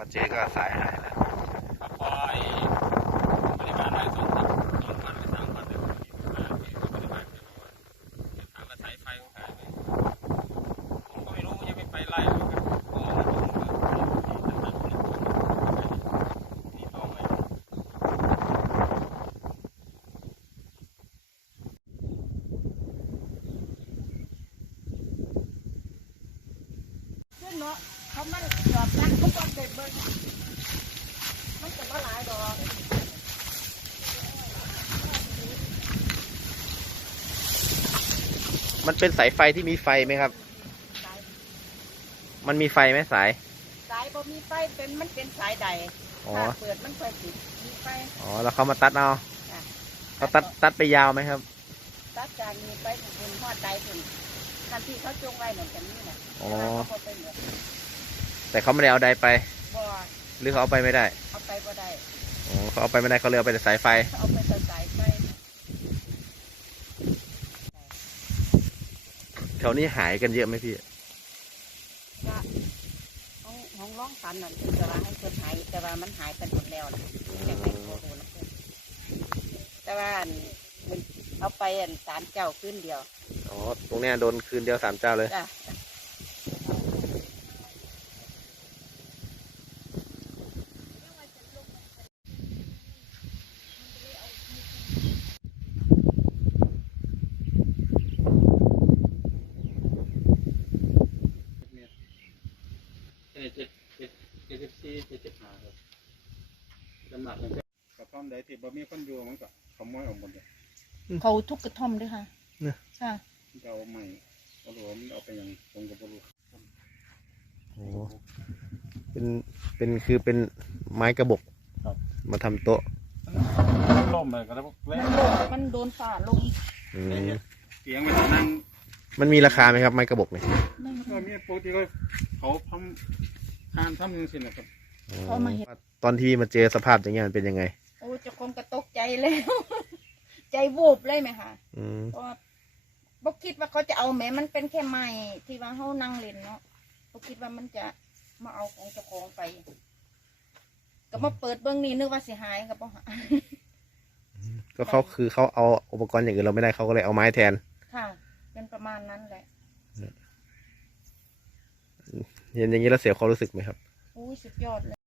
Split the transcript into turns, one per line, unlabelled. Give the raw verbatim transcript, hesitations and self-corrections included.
เจ๊ก็สายหายแล้ว
พอไอ้ปริมาณน้อยสองพันสองพันหรือสามพันเลยมาที่ปริมาณจะบอกว่าถามว่าสายไฟเขาหายไปผมก็ไม่รู้ยังไม่ไปไล่เลยครับก็มาดูก็ที่ตัดตัดนี่ต่อไป
ขึ้นเนาะเขามันจอดนั่งเขาก็เด็ดเบิ้ลมันจะมาหลายดอก
มันเป็นสายไฟที่มีไฟไหมครับมันมีไฟไหมสาย
สายบ่มีไฟเป็นมันเป็นสายใดถ้าเปิดมันไฟติดมีไฟ
อ๋อแล้วเขามาตัดเอาเขาตัดตัดไปยาวไหมครับ
ตัดจากนี้ไปถึงบนหอดใดถึงทันที่เขาจงไว้เหมือนกันนี่แหละอ๋อ
แต่เขาไม่ได้เอาใดไป
บ่
หรือเขาเอาไปไม่ได้
เอาไปบ่ได้
อ๋อเขาเอาไปไม่ได้เขาเลยเอาไปแต่สายไฟ
เอาไปแต่สายไฟ
แถวนี้หายกันเยอะไหมพี่
ก็ของของร้องสันนั่นคือจะว่าให้เพิ่นหายแต่ว่ามันหายไปหมดแล้วนะแต่ไม่โกหกนะเพิ่นแต่ว่ามันเอาไปอันสามเจ้าขึ้นเดียว
อ๋อตรงเนี้ยโดนคืนเดียวสามเจ้าเลย
จ้ะ
เจ็ดเจ็ดเจ็ดสิบสี่เจ็ดสิบห้าครับจำหนักเลยกระท่อมใดที่บ่มีคนอยู่มันก็ขโมยออกหมดเลย
เขาทุกกระท่อมด้วยค่ะ
เนี่ย
ค่ะ
เอาใหม่เอาหลวมเอาไปยังตรงกับบุรุษ
โอ้เป็นเป็นคือเป็นไม้กระบอกมาทำโต๊ะ
มันล่มเลยก็แล้ว
มันลงมันโดนฝ่าลง
เสียงมันนั่ง
มันมีราคาไหมครับไม้กระบอกเนี่ย
ก็มีปกติก็เขาทำทานทำยังสินะครับ
ตอนที่มาเจอสภาพอย่างเงี้ยมันเป็นยังไง
โอ้จะคงกระตกใจแล้วใจวูบเลยไหมคะเพราะบอกคิดว่าเขาจะเอาแม้มันเป็นแค่ไม้ที่ว่าเขานั่งเล่นเนาะบอกคิดว่ามันจะมาเอาของเจ้าของไปก็มาเปิดเบื้องนี้นึกว่าเสียหายกับป่ะ
ก็เขาคือเขาเอาอุปกรณ์อย่างอื่นเราไม่ได้เขาก็เลยเอาไม้แทน
ค่ะเป็นประมาณนั้นแหละ
เห็นอย่างนี้แล้วเสียความรู้สึกไหมครับ
อู้สุดยอดเลย